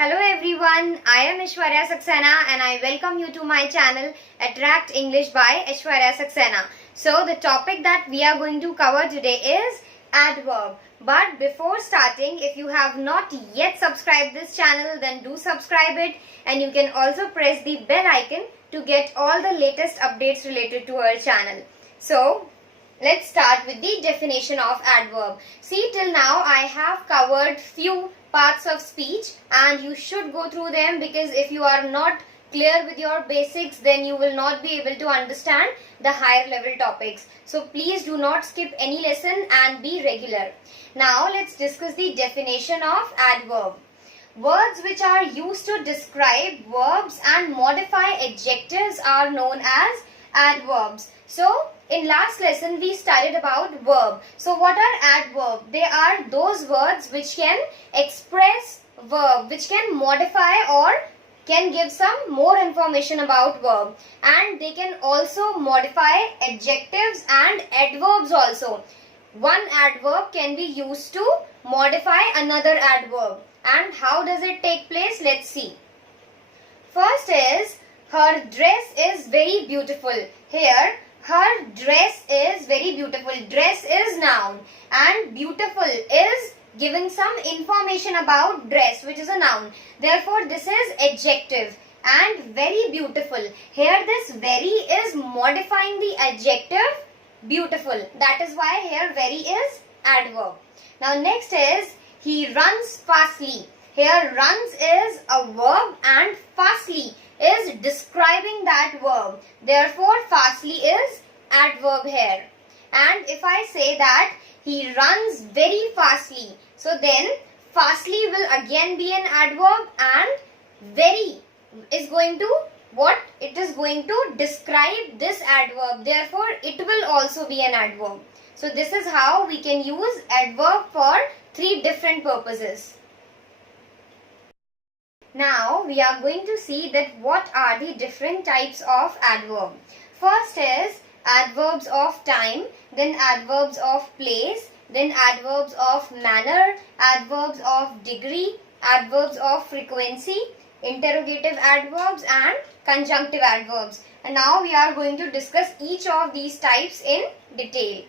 Hello everyone, I am Aishwarya Saxena and I welcome you to my channel Attract English by Aishwarya Saxena. So the topic that we are going to cover today is adverb. But before starting, if you have not yet subscribed this channel, then do subscribe it, and you can also press the bell icon to get all the latest updates related to our channel. So let's start with the definition of adverb. See, till now I have covered few parts of speech and you should go through them, because if you are not clear with your basics, then you will not be able to understand the higher level topics. So please do not skip any lesson and be regular. Now let's discuss the definition of adverb. Words which are used to describe verbs and modify adjectives are known as adverbs. So in last lesson we studied about verb. So what are adverb? They are those words which can express verb, which can modify or can give some more information about verb, and they can also modify adjectives and adverbs also. One adverb can be used to modify another adverb. And how does it take place? Let's see. First is, her dress is very beautiful. Here, her dress is very beautiful. Dress is noun and beautiful is giving some information about dress, which is a noun. Therefore, this is adjective. And very beautiful. Here, this very is modifying the adjective beautiful. That is why here very is adverb. Now next is, he runs fastly. Here runs is a verb and fastly is describing that verb. Therefore, fastly is adverb here. And if I say that he runs very fastly, so then fastly will again be an adverb, and very is going to what? It is going to describe this adverb. Therefore, it will also be an adverb. So this is how we can use adverb for three different purposes. Now we are going to see that what are the different types of adverb. First is adverbs of time, then adverbs of place, then adverbs of manner, adverbs of degree, adverbs of frequency, interrogative adverbs and conjunctive adverbs. And now we are going to discuss each of these types in detail.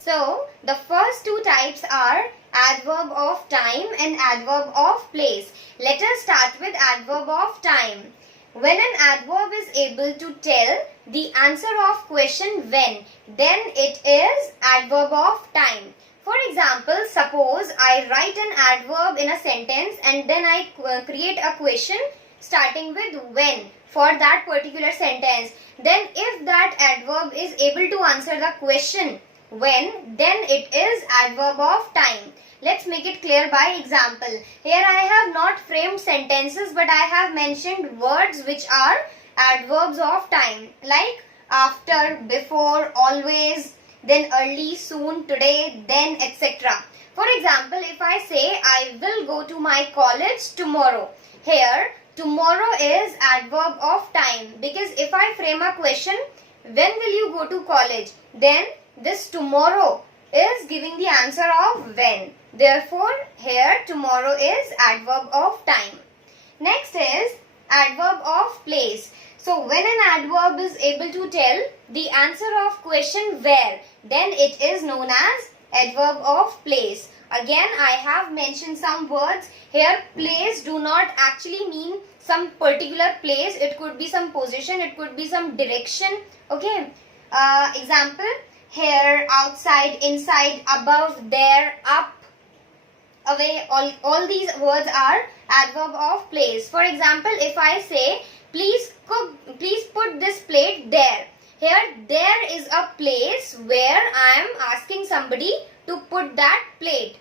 So the first two types are adverb of time and adverb of place. Let us start with adverb of time. When an adverb is able to tell the answer of question when, then it is adverb of time. For example, suppose I write an adverb in a sentence and then I create a question starting with when for that particular sentence. Then if that adverb is able to answer the question when, then it is adverb of time. Let's make it clear by example. Here I have not framed sentences, but I have mentioned words which are adverbs of time, like after, before, always, then early, soon, today, then, etc. For example, if I say I will go to my college tomorrow, here tomorrow is adverb of time, because if I frame a question, when will you go to college, then this tomorrow is giving the answer of when. Therefore, here tomorrow is adverb of time. Next is adverb of place. So when an adverb is able to tell the answer of question where, then it is known as adverb of place. Again, I have mentioned some words. Here place do not actually mean some particular place. It could be some position, it could be some direction. Okay. Example, here, outside, inside, above, there, up, away, all these words are adverb of place. For example, if I say please put this plate there. Here there is a place where I am asking somebody to put that plate.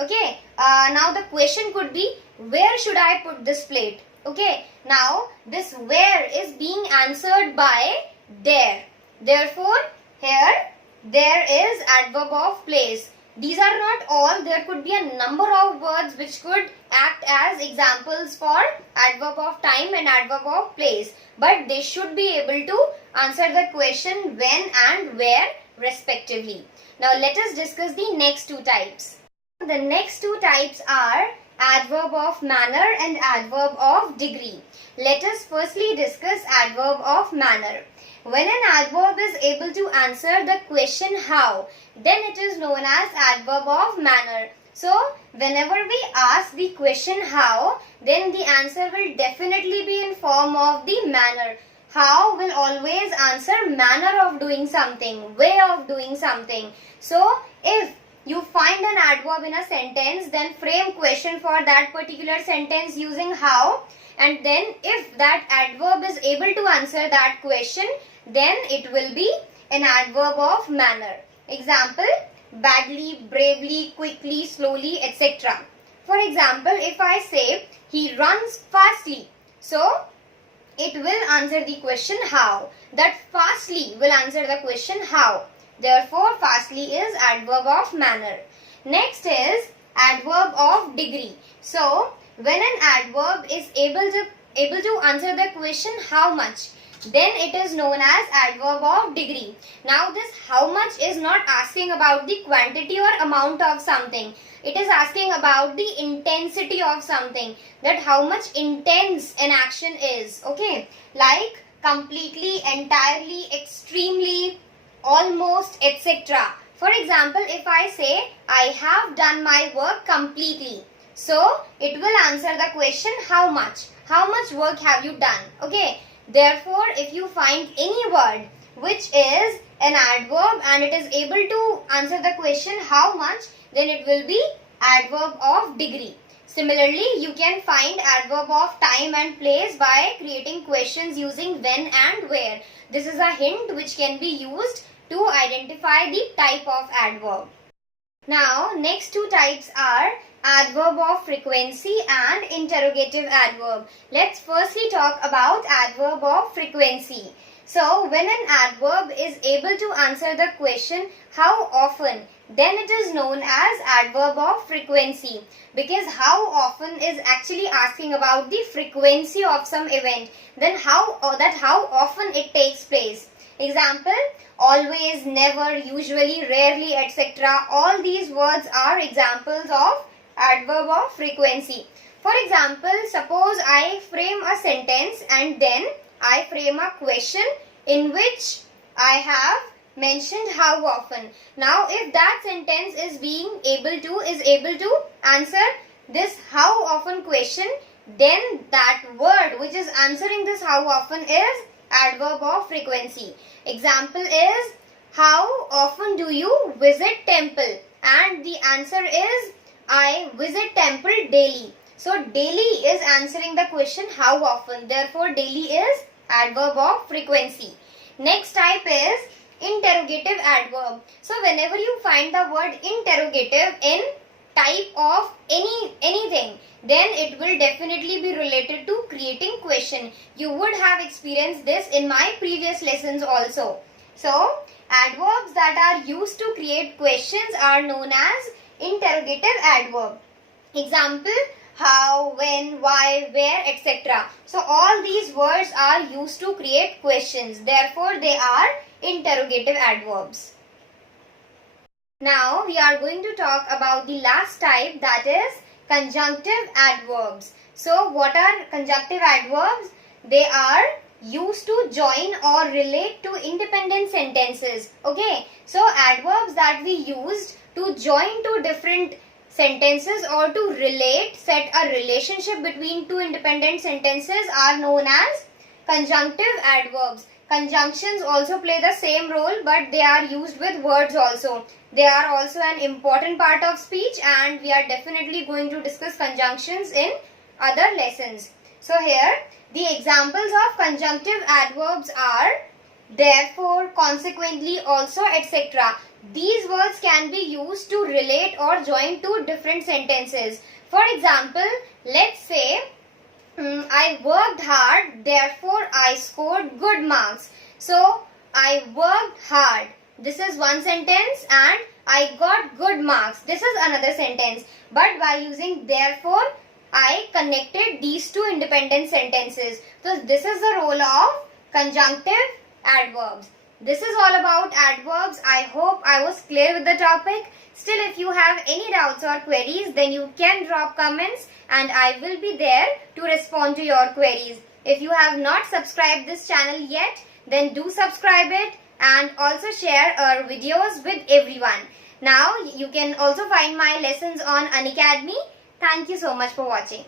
Okay. Now the question could be, where should I put this plate? Okay. Now this where is being answered by there. Therefore, here there is adverb of place. These are not all. There could be a number of words which could act as examples for adverb of time and adverb of place. But they should be able to answer the question when and where respectively. Now let us discuss the next two types. The next two types are adverb of manner and adverb of degree. Let us firstly discuss adverb of manner. When an adverb is able to answer the question how, then it is known as adverb of manner. So, whenever we ask the question how, then the answer will definitely be in form of the manner. How will always answer manner of doing something, way of doing something. So, if you find an adverb in a sentence, then frame question for that particular sentence using how, and then if that adverb is able to answer that question, then it will be an adverb of manner. Example, badly, bravely, quickly, slowly, etc. For example, if I say he runs fastly, so it will answer the question how. That fastly will answer the question how. Therefore, fastly is adverb of manner. Next is adverb of degree. So, when an adverb is able to answer the question how much, then it is known as adverb of degree. Now, this how much is not asking about the quantity or amount of something. It is asking about the intensity of something, that how much intense an action is. Okay, like completely, entirely, extremely, almost, etc. For example, if I say I have done my work completely, so it will answer the question how much. How much work have you done? Okay. Therefore, if you find any word which is an adverb and it is able to answer the question how much, then it will be adverb of degree. Similarly, you can find adverb of time and place by creating questions using when and where. This is a hint which can be used to identify the type of adverb. Now, next two types are adverb of frequency and interrogative adverb. Let's firstly talk about adverb of frequency. So, when an adverb is able to answer the question how often, then it is known as adverb of frequency, because how often is actually asking about the frequency of some event, then how often it takes place. Example, always, never, usually, rarely, etc. All these words are examples of adverb of frequency. For example, suppose I frame a sentence and then I frame a question in which I have mentioned how often. Now, if that sentence is able to answer this how often question, then that word which is answering this how often is adverb of frequency. Example is, how often do you visit temple? And the answer is, I visit temple daily. So, daily is answering the question how often. Therefore, daily is adverb of frequency. Next type is interrogative adverb. So, whenever you find the word interrogative in type of anything, then it will definitely be related to creating question. You would have experienced this in my previous lessons also. So, adverbs that are used to create questions are known as interrogative adverb. Example, how, when, why, where, etc. So, all these words are used to create questions. Therefore, they are interrogative adverbs. Now, we are going to talk about the last type, that is conjunctive adverbs. So, what are conjunctive adverbs? They are used to join or relate to independent sentences. Okay, so adverbs that we used to join to different sentences or to relate, set a relationship between two independent sentences are known as conjunctive adverbs. Conjunctions also play the same role, but they are used with words also. They are also an important part of speech, and we are definitely going to discuss conjunctions in other lessons. So here, the examples of conjunctive adverbs are therefore, consequently, also, etc. These words can be used to relate or join two different sentences. For example, let's say, I worked hard, therefore I scored good marks. So, I worked hard. This is one sentence, and I got good marks. This is another sentence. But by using therefore, I connected these two independent sentences. So, this is the role of conjunctive adverbs. This is all about adverbs. I hope I was clear with the topic. Still, if you have any doubts or queries, then you can drop comments and I will be there to respond to your queries. If you have not subscribed this channel yet, then do subscribe it and also share our videos with everyone. Now, you can also find my lessons on Unacademy. Thank you so much for watching.